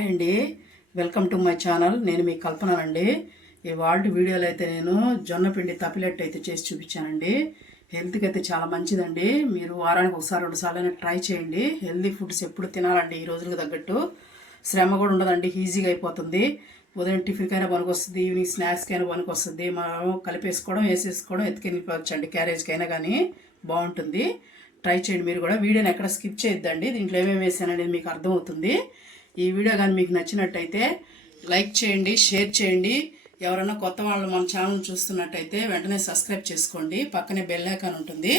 Hi అండి, welcome to my channel. నేను మీ కల్పనండి. ఇవాళ వీడియోలో అయితే నేను జొన్న పిండి తప్పిలెట్ అయితే చేసి చూపించానండి. హెల్త్కి అయితే చాలా మంచిదండి. మీరు వారానికి ఒకసారి 2 సార్లు ట్రై చేయండి. హెల్తీ ఫుడ్స్ ఎప్పుడు తినాలండి. ఈ రోజులకు తగ్గట్టు శ్రమ కూడా ఉండదండి, ఈజీగా అయిపోతుంది. ఉదయం టిఫిన్కైనా పనికొస్తుంది, ఈవినింగ్ స్నాక్స్కైనా పనికొస్తుంది. మనం కలిపేసుకోవడం, వేసేసుకోవడం, ఎత్తుకెళ్ళిపోవచ్చండి. క్యారేజ్కైనా కానీ బాగుంటుంది. ట్రై చేయండి మీరు కూడా. వీడియోని ఎక్కడ స్కిప్ చేయొద్దండి. దీంట్లో ఏమేమి వేసాననేది మీకు అర్థమవుతుంది. ఈ వీడియో కానీ మీకు నచ్చినట్టయితే లైక్ చేయండి, షేర్ చేయండి. ఎవరైనా కొత్త వాళ్ళు మన ఛానల్ చూస్తున్నట్టయితే వెంటనే సబ్స్క్రైబ్ చేసుకోండి. పక్కనే బెల్ ఐకాన్ ఉంటుంది,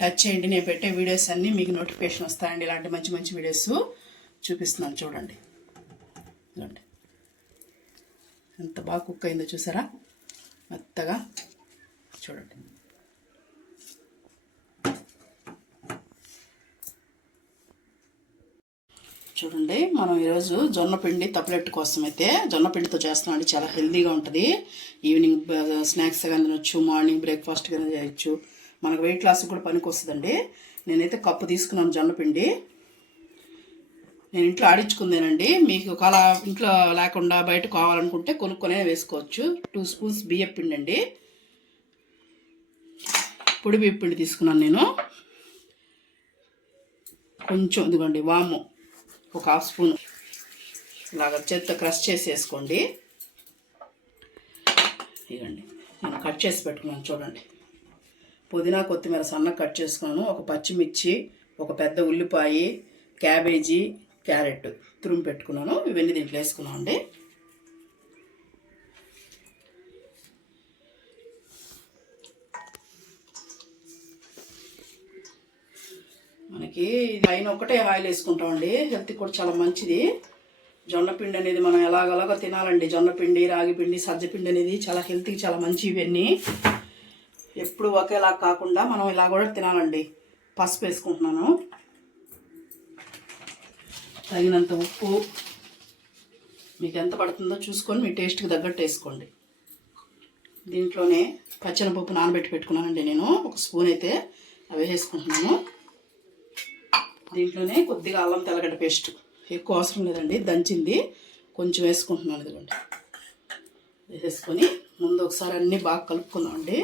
టచ్ చేయండి. నేను పెట్టే వీడియోస్ అన్నీ మీకు నోటిఫికేషన్ వస్తాయండి. ఇలాంటి మంచి మంచి వీడియోస్ చూపిస్తున్నాను చూడండి. చూడండి ఎంత బాగా కుక్ అయిందో చూసారా, మెత్తగా. చూడండి చూడండి మనం ఈరోజు జొన్న పిండి తప్పిలెట్టు కోసం అయితే జొన్న పిండితో చేస్తున్నామండి. చాలా హెల్తీగా ఉంటుంది. ఈవినింగ్ స్నాక్స్ కానీ తినొచ్చు, మార్నింగ్ బ్రేక్ఫాస్ట్ కానీ చేయొచ్చు. మనకు వెయిట్ లాస్ కూడా పనికి వస్తుందండి. నేనైతే కప్పు తీసుకున్నాను జొన్న పిండి. నేను ఇంట్లో ఆడించుకుందేనండి. మీకు కలా ఇంట్లో లేకుండా బయట కావాలనుకుంటే కొనుక్కొనే వేసుకోవచ్చు. 2 స్పూన్స్ బియ్యం పిండి అండి. పొడి బియ్యం పిండి తీసుకున్నాను నేను. కొంచెం ఇదిగోండి వాము, ఒక 1/2 స్పూన్ ఇలాగ చేత్తో క్రష్ చేసి వేసుకోండి. ఇవ్వండి నేను కట్ చేసి పెట్టుకున్నాను చూడండి. పుదీనా, కొత్తిమీర సన్నగా కట్ చేసుకున్నాను. ఒక పచ్చిమిర్చి, ఒక పెద్ద ఉల్లిపాయ, క్యాబేజీ, క్యారెట్ తురుము పెట్టుకున్నాను. ఇవన్నీ దీంట్లో వేసుకున్నాను అండి. మనకి పైన ఒకటే ఆయిల్ వేసుకుంటామండి. హెల్త్కి కూడా చాలా మంచిది. జొన్న పిండి అనేది మనం ఎలాగలాగో తినాలండి. జొన్న పిండి, రాగి పిండి, సజ్జ పిండి అనేది చాలా హెల్త్కి చాలా మంచి. ఇవన్నీ ఎప్పుడు ఒకేలా కాకుండా మనం ఇలా కూడా తినాలండి. పసుపు వేసుకుంటున్నాను, తగినంత ఉప్పు, మీకు ఎంత పడుతుందో చూసుకొని మీ టేస్ట్కి తగ్గట్టు వేసుకోండి. దీంట్లోనే పచ్చెనపప్పు నానబెట్టి పెట్టుకున్నానండి నేను. 1 స్పూన్ అయితే అవి వేసుకుంటున్నాను. దీంట్లోనే కొద్దిగా అల్లం తెల్లగడ్డ పేస్ట్, ఎక్కువ అవసరం లేదండి, దంచింది కొంచెం వేసుకుంటున్నాను. ఇదిగోండి వేసేసుకొని ముందు ఒకసారి అన్నీ బాగా కలుపుకుందామండి.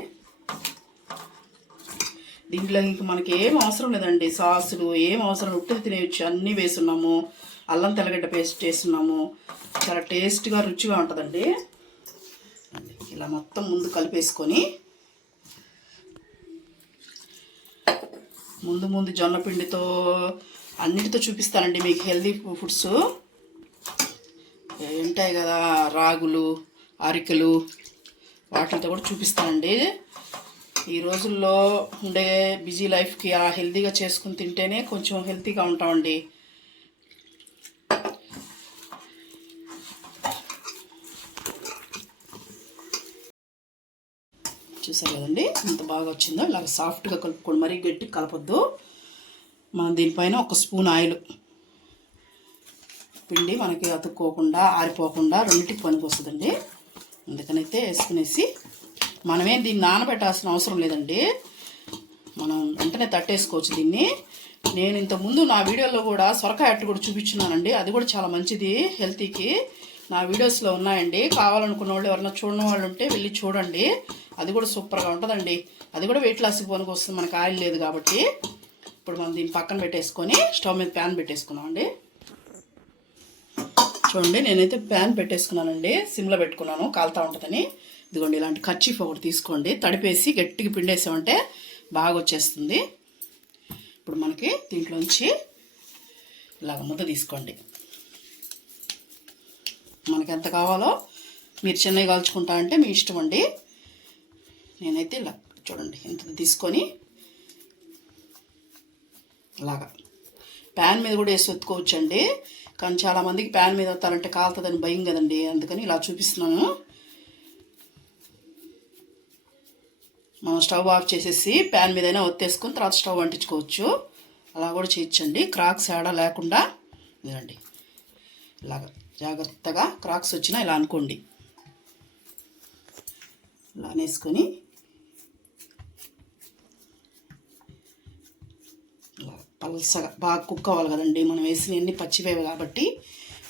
దీంట్లో ఇంక మనకి ఏం అవసరం లేదండి, సాసులు ఏం అవసరం, ఉట్టుది తినేయచ్చు. అన్నీ వేసున్నాము, అల్లం తెల్లగడ్డ పేస్ట్ వేస్తున్నాము. చాలా టేస్ట్గా రుచిగా ఉంటుందండి. ఇలా మొత్తం ముందు కలిపేసుకొని ముందు జొన్న పిండితో అన్నిటితో చూపిస్తానండి మీకు. హెల్తీ ఫుడ్స్ ఉంటాయి కదా, రాగులు, అరికెలు, వాటితో కూడా చూపిస్తానండి. ఈ రోజుల్లో ఉండే బిజీ లైఫ్కి అలా హెల్తీగా చేసుకుని తింటేనే కొంచెం హెల్తీగా ఉంటామండి. చూసారు కదండి ఎంత బాగా వచ్చిందో. ఇలాగ సాఫ్ట్గా కలుపుకోండి, మరీ గట్టిగా కలపొద్దు. మనం దీనిపైన 1 స్పూన్ ఆయిల్, పిండి మనకి అతుక్కోకుండా ఆరిపోకుండా రెండింటికి పనికి వస్తుందండి. అందుకనైతే వేసుకునేసి మనమేం దీన్ని నానబెట్టాల్సిన అవసరం లేదండి. మనం వెంటనే తట్టేసుకోవచ్చు దీన్ని. నేను ఇంతకుముందు నా వీడియోలో కూడా సొరకాయ అట్టు కూడా చూపించున్నానండి. అది కూడా చాలా మంచిది హెల్తీకి. నా వీడియోస్లో ఉన్నాయండి. కావాలనుకున్న వాళ్ళు ఎవరైనా చూడని వాళ్ళు ఉంటే వెళ్ళి చూడండి. అది కూడా సూపర్గా ఉంటుందండి. అది కూడా వెయిట్ లాస్కి పనికి వస్తుంది, మనకు ఆయిల్ లేదు కాబట్టి. ఇప్పుడు మనం దీన్ని పక్కన పెట్టేసుకొని స్టవ్ మీద ప్యాన్ పెట్టేసుకున్నామండి. చూడండి నేనైతే ప్యాన్ పెట్టేసుకున్నానండి, సిమ్లో పెట్టుకున్నాను, కాలుతూ ఉంటుందని. ఇదిగోండి ఇలాంటి కర్చీఫ్ ఒకటి తీసుకోండి, తడిపేసి గట్టిగా పిండేసామంటే బాగా వచ్చేస్తుంది. ఇప్పుడు మనకి దీంట్లోంచి ఇలాగ ముద్ద తీసుకోండి. మనకి ఎంత కావాలో, మీరు చిన్నవి కాల్చుకుంటా అంటే మీ ఇష్టం అండి. నేనైతే ఇలా చూడండి ఇంత తీసుకొని ఇలాగా ప్యాన్ మీద కూడా వేసి ఒత్తుకోవచ్చండి. కానీ చాలామందికి ప్యాన్ మీద వస్తారంటే కాలుతుందని భయం కదండి, అందుకని ఇలా చూపిస్తున్నాను. మనం స్టవ్ ఆఫ్ చేసేసి ప్యాన్ మీదైనా ఒత్తేసుకొని తర్వాత స్టవ్ అంటించుకోవచ్చు. అలా కూడా చేయొచ్చండి, క్రాక్స్ ఏడా లేకుండా. ఇదండి ఇలాగ జాగ్రత్తగా క్రాక్స్ వచ్చినా ఇలా అనుకోండి. ఇలా వేసుకొని పల్సగా బాగా కుక్ అవ్వాలి కదండి. మనం వేసినవన్నీ పచ్చివేవి కాబట్టి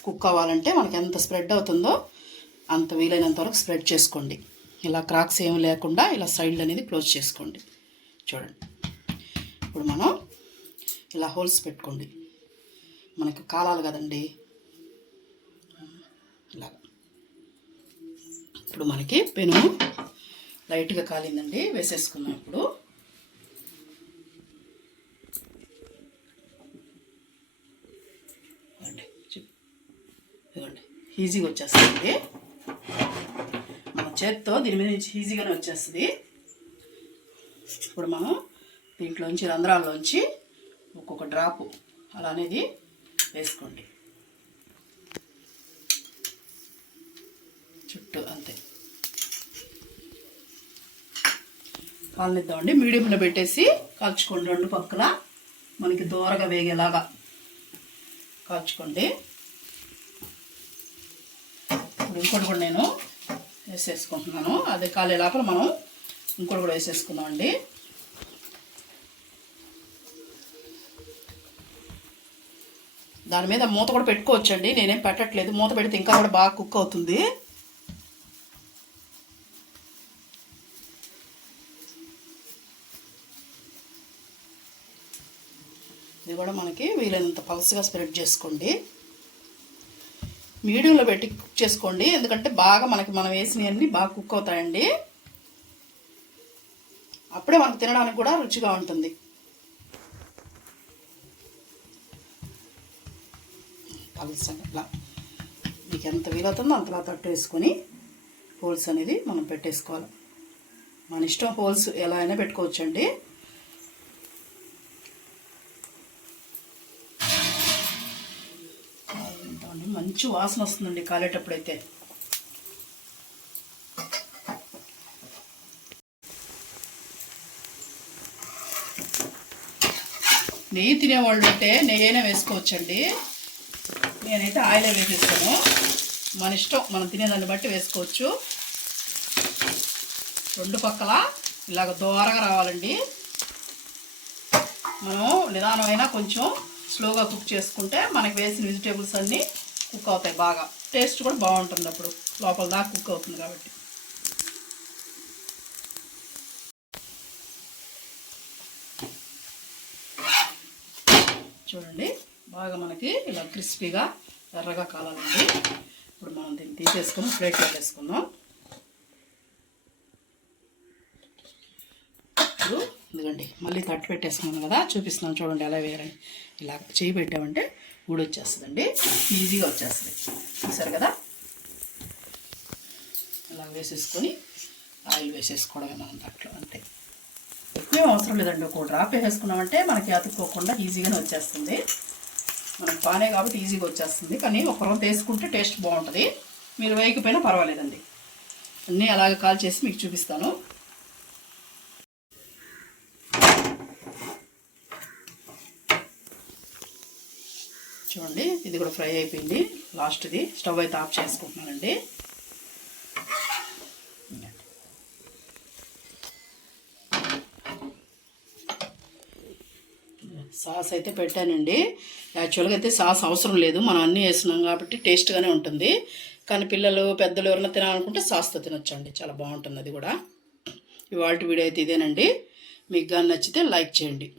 కుక్ అవ్వాలంటే మనకి ఎంత స్ప్రెడ్ అవుతుందో అంత వీలైనంత వరకు స్ప్రెడ్ చేసుకోండి. ఇలా క్రాక్స్ ఏమి లేకుండా ఇలా సైడ్లు అనేది క్లోజ్ చేసుకోండి. చూడండి, ఇప్పుడు మనం ఇలా హోల్స్ పెట్టుకోండి. మనకు కాలాలి కదండి ఇలాగ. ఇప్పుడు మనకి పెను లైట్గా కాలిందండి, వేసేసుకున్నాం. ఇప్పుడు ఇదిగోండి, ఈజీగా వచ్చేస్తుంది. మన చేత్తో దీని మీద నుంచి ఈజీగానే వచ్చేస్తుంది. ఇప్పుడు మనం దీంట్లోంచి రంధ్రాల్లోంచి ఒక్కొక్క డ్రాపు అలా అనేది వేసుకోండి చుట్టూ, అంతే. కాలనిద్దామండి. మీడియంలో పెట్టేసి కాల్చుకోండి. 2 పక్కల మనకి దూరగా వేగేలాగా కాల్చుకోండి. ఇప్పుడు ఇంకోటి కూడా నేను వేసేసుకుంటున్నాను. అదే కాలే లోపల మనం ఇంకోటి కూడా వేసేసుకుందామండి. దాని మీద మూత కూడా పెట్టుకోవచ్చండి, నేనేం పెట్టట్లేదు. మూత పెడితే ఇంకా కూడా బాగా కుక్ అవుతుంది. ఇది కూడా మనకి వీలైనంత పల్స్గా స్ప్రెడ్ చేసుకోండి. మీడియంలో పెట్టి కుక్ చేసుకోండి, ఎందుకంటే బాగా మనం వేసినవన్నీ బాగా కుక్ అవుతాయండి. అప్పుడే మనకు తినడానికి కూడా రుచిగా ఉంటుంది. పల్సగా ఇట్లా మీకు ఎంత వీలవుతుందో అంతలా తట్టు వేసుకొని హోల్స్ అనేది మనం పెట్టేసుకోవాలి. మన ఇష్టం, హోల్స్ ఎలా అయినా పెట్టుకోవచ్చండి. మంచి వాసన వస్తుందండి కాలేటప్పుడైతే. నెయ్యి తినేవాళ్ళు అంటే నెయ్యైనా వేసుకోవచ్చండి. నేనైతే ఆయిలే వేసేస్తాను. మన ఇష్టం, మనం తినేదాన్ని బట్టి వేసుకోవచ్చు. 2 పక్కల ఇలాగ దోరగా రావాలండి. మనం నిదానమైనా కొంచెం స్లోగా కుక్ చేసుకుంటే మనకి వేసిన వెజిటేబుల్స్ అన్నీ కుక్ అవుతాయి బాగా. టేస్ట్ కూడా బాగుంటుంది, అప్పుడు లోపల దాకా కుక్ అవుతుంది కాబట్టి. చూడండి, బాగా మనకి ఇలా క్రిస్పీగా ఎర్రగా కాలాలండి. ఇప్పుడు మనం దీన్ని తీసేసుకొని ప్లేట్లో వేసుకుందాం. ఇప్పుడు ఇదిగోండి, మళ్ళీ తట్టు పెట్టేసుకున్నాను కదా, చూపిస్తున్నాను చూడండి ఎలా వేయాలని. ఇలా చేయి పెట్టామంటే ఊడొచ్చేస్తుందండి, ఈజీగా వచ్చేస్తుంది. చూసారు కదా, ఇలా వేసేసుకొని ఆయిల్ వేసేసుకోవడమే మనం దాంట్లో, అంతే. ఎక్కువ అవసరం లేదండి, ఒక డ్రాప్ వేసేసుకున్నామంటే మనకి అతుక్కోకుండా ఈజీగానే వచ్చేస్తుంది. మనకు పానే కాబట్టి ఈజీగా వచ్చేస్తుంది. కానీ ఒక రవ్వ వేసుకుంటే టేస్ట్ బాగుంటుంది. మీరు వేయకపోయినా పర్వాలేదండి. అన్నీ అలాగే కాల్ చేసి మీకు చూపిస్తాను. చూడండి, ఇది కూడా ఫ్రై అయిపోయింది. లాస్ట్ది స్టవ్ అయితే ఆఫ్ చేసుకుంటున్నానండి. సాస్ అయితే పెట్టానండి. యాక్చువల్గా అయితే సాస్ అవసరం లేదు, మనం అన్నీ వేసినాం కాబట్టి టేస్ట్గానే ఉంటుంది. కానీ పిల్లలు పెద్దలు ఎవరైనా తినాలనుకుంటే సాస్తో తినొచ్చండి, చాలా బాగుంటుంది అది కూడా. ఇవాళ వీడియో అయితే ఇదేనండి. మీకు కానీ నచ్చితే లైక్ చేయండి.